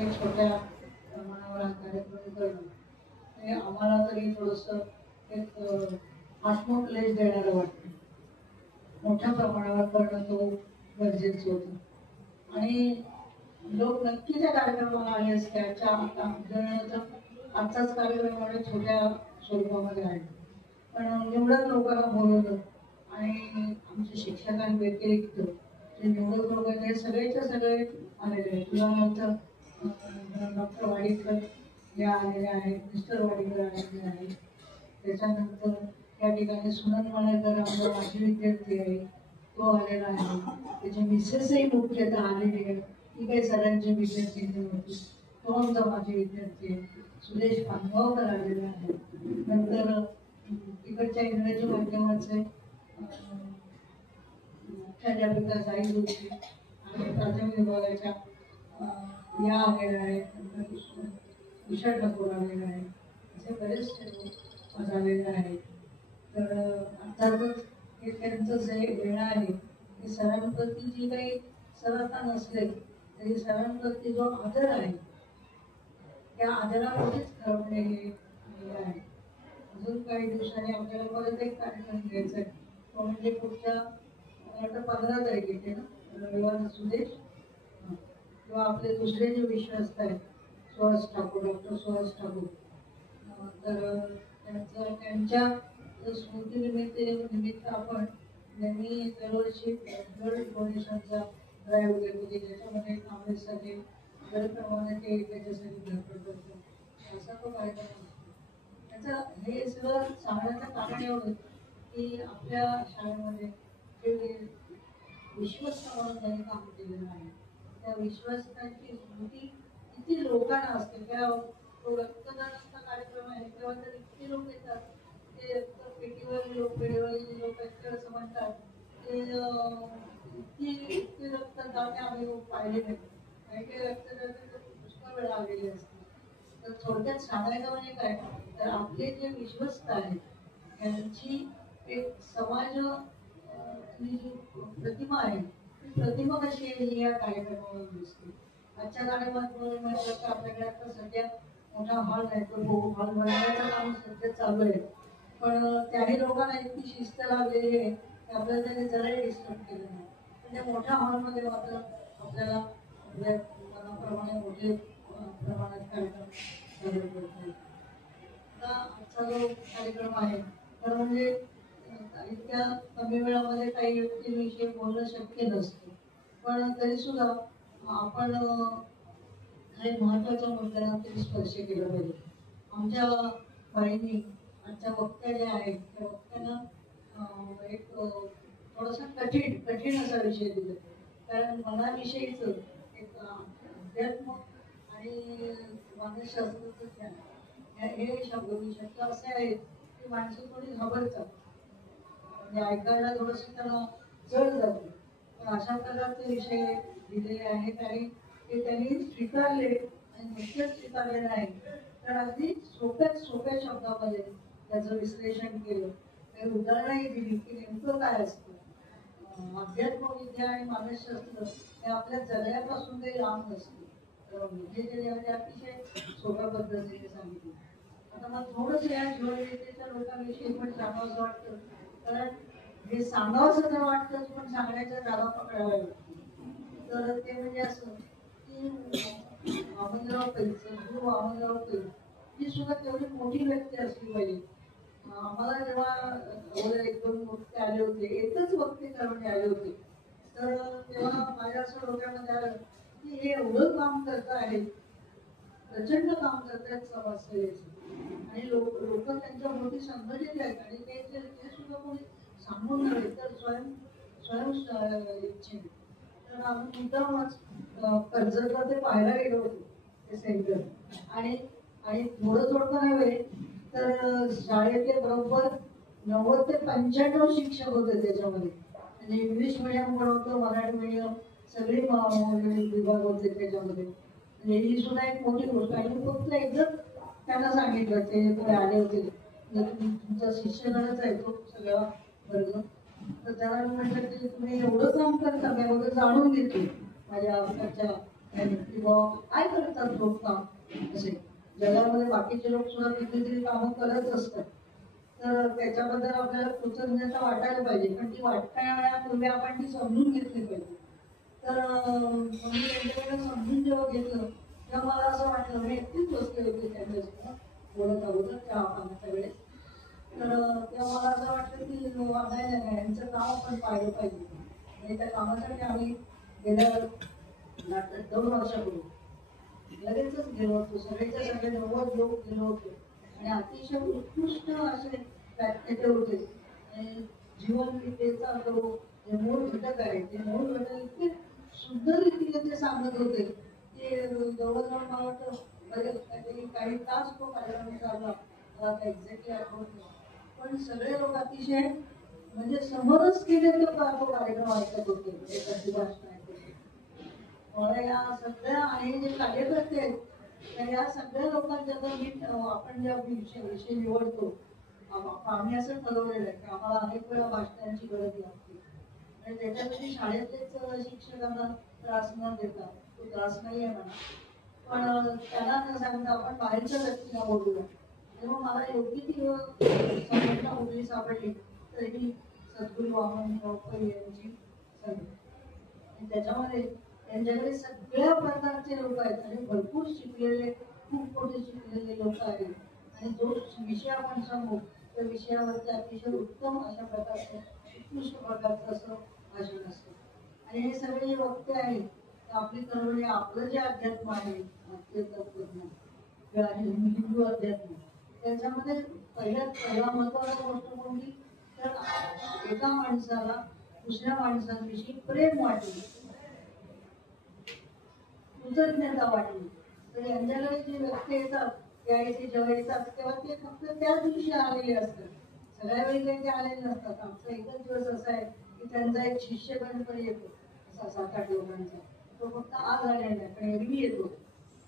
काही छोट्या प्रमाणावर हा कार्यक्रम करणं हे आम्हाला तरी थोडंसं एक आत्मक्लेश देणारं वाटतं. मोठ्या प्रमाणावर करणं तो गरजेचं होतं आणि लोक नक्की त्या कार्यक्रमाला आले असते. आजचाच कार्यक्रम म्हणजे छोट्या स्वरूपामध्ये आहे, पण निवडक लोकांना बोलवलं आणि आमच्या शिक्षकांव्यतिरिक्त जे निवडक लोक आहेत हे सगळेच्या सगळे आलेले आहेत. उदाहरणार्थ डॉक्टर वाडीकर या आलेल्या आहेत, मिस्टर वाडीकर आलेले आहेत. त्याच्यानंतर त्या ठिकाणी सुनंद मणेकर आमचा माजी विद्यार्थी आहे, तो आलेला आहे. त्याची मिसेसही मुख्यतः आलेली आहे, ती काही सगळ्यांची विद्यार्थी नव्हती, तो आमचा माजी विद्यार्थी आहे. सुरेश पानगावकर आलेला आहे. नंतर तिकडच्या इंग्रजी माध्यमाचे मुख्याध्यापिका साई जोशी आणि प्राथमिक विभागाच्या या आलेल्या आहेत. नंतर उषा ठाकूर आलेल्या आहेत. असे बरेच झालेले आहेत. तर अर्थातच हे त्यांचं जे वेळ आहे हे सरांप्रती जी काही सरळता नसले तरी सरांप्रती जो आदर आहे त्या आदरावरतीच ठरवणे हे आहे. अजून काही दिवसांनी आपल्याला परत एक कार्यक्रम घ्यायचा आहे, तो म्हणजे पुढच्या 15 तारखेचे ना रविवार सुदेश किंवा आपले दुसरे जे विश्वस्त आहेत सुहास ठाकूर, डॉक्टर सुहास ठाकूर, तर त्यांच्या स्मृतीनिमित्त आपण त्यांनी दरवर्षी ब्लड डोनेशनचा ड्राईव्ह घेतो की ज्याच्यामध्ये काँग्रेससाठी दरप्रमाणे ते त्याच्यासाठी धडपड करतो असा तो कार्यक्रम असतो. त्याचं हे सगळं सांगण्याचं कारण एवढं की आपल्या शाळेमध्ये जे विश्वस्त म्हणून त्यांनी काम केलेलं आहे त्या विश्वस्तांची स्मृती किती लोकांना असते. त्या तो रक्तदानाचा कार्यक्रम आहे तेव्हा तर इतके लोक येतात, ते पेटीवर लोक पेढेवाले लोक आहेत असं म्हणतात ते इतके रक्तदाते आम्ही पाहिले नाही. काही काही रक्तदाते पुष्कळ वेळा आलेले असतात. तर थोडक्यात सांगायचं म्हणजे काय, तर आपले जे विश्वस्त आहेत त्यांची एक समाज जी प्रतिमा आहे ती प्रतिमा कशी आहे ही या कार्यक्रमावर दिसते. आजच्या कार्यक्रमात म्हटलं तर आपल्याकडे आता सध्या मोठा हॉल नाही, तो हॉल बनवण्याचं काम सध्या चालू आहे. पण त्याही लोकांना इतकी शिस्त लागलेली आहे की आपल्याला त्याने जराही डिस्टर्ब केलं नाही. पण त्या मोठ्या हॉलमध्ये मात्र आपल्याला आपल्या मनाप्रमाणे मोठे प्रमाणात कार्यक्रम सादर करता येईल. आता आजचा जो कार्यक्रम आहे तर म्हणजे इतक्या कमी वेळामध्ये काही व्यक्तींविषयी बोलणं शक्य नसतं, पण तरी सुद्धा आपण काही महत्वाच्या मुद्द्यांना तरी स्पर्श केला पाहिजे. आमच्या बाईंनी आजच्या वक्त्या ज्या आहेत त्या वक्त्यांना एक थोडासा कठीण असा विषय दिला, कारण मनाविषयीच एक अध्यात्म आणि मानसशास्त्राचं ज्ञान हे शब्द असे आहेत की माणसं थोडी घाबरतात, म्हणजे ऐकायला थोडंसं त्यांना जड जातं. पण अशा प्रकारचे विषय दिलेले आहेत आणि ते त्यांनी स्वीकारले आणि नुकतेच स्वीकारले नाही तर अगदी सोप्या शब्दामध्ये त्याचं विश्लेषण केलं, काही उदाहरणही दिली की नेमकं काय असतं. अध्यात्मविद्या आणि मानसशास्त्र हे आपल्या जगण्यापासून काही लांब नसते. म्हणजे अतिशय सोप्या पद्धतीने सांगितलं. आता मग थोडंसं या जीवनविद्येच्या लोकांविषयी पण सांगावंसं वाटतं, कारण हे सांगावंसं तर वाटतंच पण सांगण्याच्या जागा पकडाव्या लागतात. तर ते म्हणजे असं की वामनराव पैल, सद्गुरू वामनराव पैल ही सुद्धा तेवढी मोठी व्यक्ती असली पाहिजे. आम्हाला जेव्हा एक दोन वक्ते आले होते, एकच वक्ते करणे आले होते, तर तेव्हा माझ्या असं डोक्यामध्ये आलं की हे एवढं काम करत आहेत, प्रचंड काम करतात समाजसेवेचं आणि लोक त्यांच्या भोवती संघटित आहेत आणि ते सुद्धा कोणी सांगून नव्हे तर स्वयं इच्छेने. तर आम्ही मुद्दामच कर्जतला ते पाहायला गेलो होतो ते सेंटर आणि थोडं नव्हे तर शाळेतले बरोबर 90 ते 95 शिक्षक होते त्याच्यामध्ये. म्हणजे इंग्लिश मिडियम पण होतं, मराठी मिडियम सगळे विभाग होते त्याच्यामध्ये. म्हणजे ही सुद्धा एक मोठी गोष्ट आहे. फक्त एकच त्यांना सांगितलं, ते तुम्ही आले होते तुमचा शिष्यगणच आहे तो सगळा वर्ग, तर त्याला म्हटलं की तुम्ही एवढं काम करता मी एवढं जाणून घेतलं माझ्या किंवा काय करतात लोक काम असे जगामध्ये बाकीचे लोक सुद्धा कितीतरी कामं करत असतात. तर त्याच्याबद्दल आपल्याला कृतज्ञता वाटायला पाहिजे, पण ती वाटण्यापूर्वी आपण ती समजून घेतली पाहिजे. तर मी त्यांच्याकडे समजून जेव्हा घेतलं तेव्हा मला असं वाटलं, मी एकटीच बसले होते त्यांच्यासमोर बोलत अगोदर त्या कामाच्या वेळेस. तर तेव्हा मला असं वाटलं की नाही यांचं काम आपण पाहिलं पाहिजे. आणि त्या कामासाठी आम्ही गेल्या 2 वर्षापूर्वी लगेचच गेलो होतो. सगळेच्या सगळे 90 लोक गेलो होतो आणि अतिशय उत्कृष्ट असे व्याख्याते होते. आणि जीवनविद्येचा जो मूळ घटक आहे ते मूळ घटक इतके सुंदर रीतीने ते सांगत होते की जवळजवळ मला वाटतं काही तास तो कार्यक्रम चालला. मला एक्झॅक्टली आठवत नाही, पण सगळे लोक अतिशय म्हणजे समोरच केले तो कार्यक्रम ऐकत होते, एखादी भाषण ऐकत होते. मला या सगळ्या आणि जे कार्यकर्ते आहेत तर या सगळ्या लोकांच्या मी आपण ज्या विषय निवडतो आम्ही असं ठरवलेलं आहे की आम्हाला अनेक वेळा भाषणांची गरज लागते आणि त्याच्यासाठी शाळेतलेच शिक्षकांना त्रास न देता, तो त्रास नाही आहे म्हणा, पण त्यांना न सांगता आपण बाहेरच्या व्यक्तीला बोलूया. तेव्हा मला योग्य ती संघटना कुठली सापडली तर ही सद्गुरू वामनराव पै यांची संघटना. त्याच्यामध्ये त्यांच्याकडे सगळ्या प्रकारचे लोक आहेत आणि भरपूर शिकलेले, खूप मोठे शिकलेले लोक आहेत. आणि जो विषय आपण सांगू त्या विषयावरती अतिशय उत्तम अशा प्रकारचं उत्कृष्ट प्रकारचं असं भाषण असतं. आणि हे सगळे जे वक्ते आहेत आपली कळवणी आपलं जे अध्यात्म आहे भारतीय तत्वज्ञान किंवा हिंदू अध्यात्म त्याच्यामध्ये पहिला महत्वाची गोष्ट कोणती तर एका माणसाला दुसऱ्या माणसांविषयी प्रेम वाटले, कृतज्ञता वाटली. तर यांच्याकडे जे व्यक्ती येतात त्या इथे जेव्हा येतात तेव्हा ते फक्त त्याच दिवशी आलेले असतात, सगळ्या वेळी काही ते आलेले नसतात. आमचा एकच दिवस असा आहे की त्यांचा एक शिष्य गणपती येतो असा 7-8 लोकांचा, तो फक्त आज आलेला आहे पण एरवी येतो.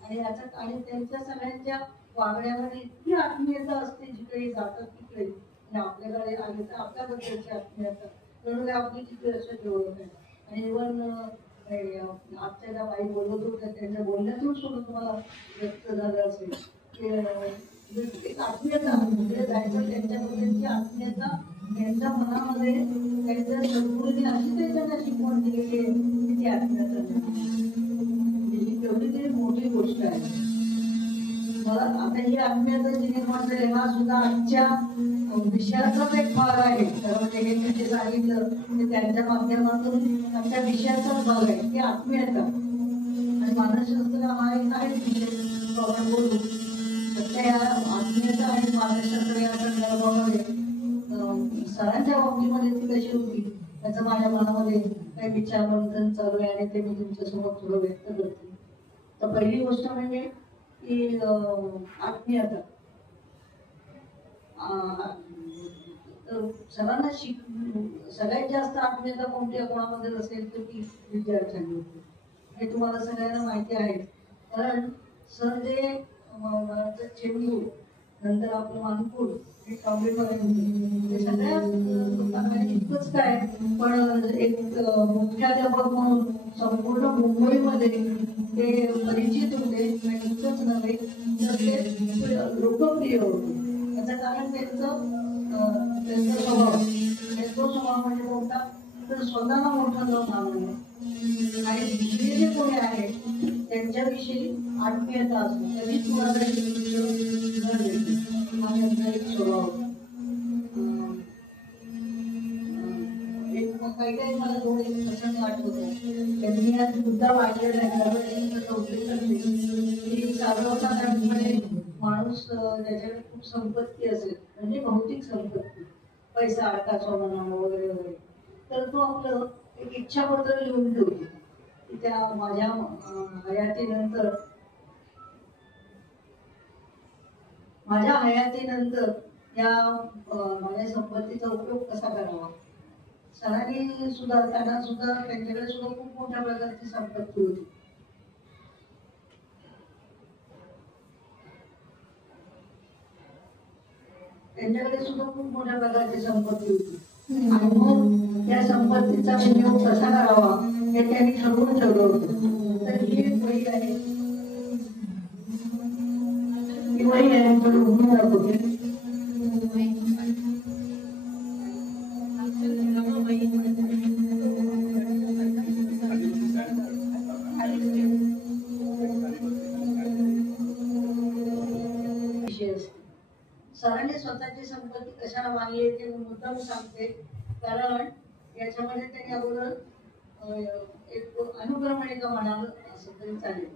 आणि त्यांच्या सगळ्यांच्या वागण्यामध्ये इतकी आत्मीयता असते जिकडे जातात तिकडे. आणि आपल्याकडे आले तर आपल्याबद्दलची आत्मीयता जणू काय आपली किती वर्षाची ओळख आहे. आणि इव्हन आजच्या ज्या बाई बोलत होत्या त्यांच्या बोलण्यातून सुद्धा तुम्हाला व्यक्त झालं असेल की एक आत्मीयता म्हणजे जायचं त्यांच्याबद्दलची आत्मीयता त्यांच्या मनामध्ये त्यांच्या सद्गुरूंनी अशी त्यांना शिकवण दिलेली आहे की ती आत्मीयता ही तेवढी तरी मोठी गोष्ट आहे. मला आता ही आत्मीयता जी निर्माण झाली हा सुद्धा आजच्या विषयाचाच एक भाग आहे. तर म्हणजे हे मी जे सांगितलं ते त्यांच्या माध्यमातून आमच्या विषयाचाच भाग आहे की आत्मीयता. आणि मानसशास्त्र हा एक आहे विषय आपण बोलू तर या आत्मीयता आणि मानसशास्त्र या संदर्भामध्ये सरांच्या बाबतीमध्ये ती कशी होती त्याचं माझ्या मनामध्ये काही विचार मंथन चालू आहे आणि ते मी तुमच्यासमोर थोडं व्यक्त करते. तर पहिली गोष्ट म्हणजे की आत्मीयता. तर सरांना सगळ्यात जास्त आत्मीयता कोणत्या कोणामध्ये असेल तर ती विद्यार्थ्यांनी होती हे तुम्हाला सगळ्यांना माहिती आहे. कारण सर जे चेंबूर नंतर आपलं मानपूर हे टॉम्बेपर्यंत हे सगळ्या लोकांना इतकंच काय पण एक मुख्याध्यापक म्हणून संपूर्ण मुंबईमध्ये ते परिचित होते. इतकंच नव्हे तर ते लोकप्रिय होते. याचं कारण त्यांचा स्वभाव. तो स्वभाव म्हणजे कोणता तर स्वतःला मोठं न मानणं आणि दुसरे जे कोणी आहे त्यांच्याविषयी आत्मीयता असतो. कधीच कोणाला हा त्यांचा एक स्वभाव. काही काही मला दोन एक प्रसंग आठवतो. त्यांनी आज मुद्दा वाढलेला आहे की सर्वसाधारणपणे माणूस ज्याच्याकडे खूप संपत्ती असेल म्हणजे भौतिक संपत्ती पैसा अडका सोना वगैरे वगैरे तर तो आपलं एक इच्छापत्र लिहून ठेवतो की त्या माझ्या हयातीनंतर या माझ्या संपत्तीचा उपयोग कसा करावा. सरांनी सुद्धा त्यांना सुद्धा त्यांच्याकडे सुद्धा खूप मोठ्या प्रकारची संपत्ती होती. त्यांच्याकडे सुद्धा खूप मोठ्या प्रकारची संपत्ती होती आणि मग त्या संपत्तीचा विनियोग कसा करावा हे त्यांनी ठरवून ठेवलं होतं. तर ही शिवाई यांच्याकडे उभी दाखवते. सरांनी स्वतःची संपत्ती कशाला मानली ते मुद्दाम सांगते, कारण याच्यामध्ये त्यांनी अगोदर एक अनुक्रमणिका म्हणाल असं तरी चालेल.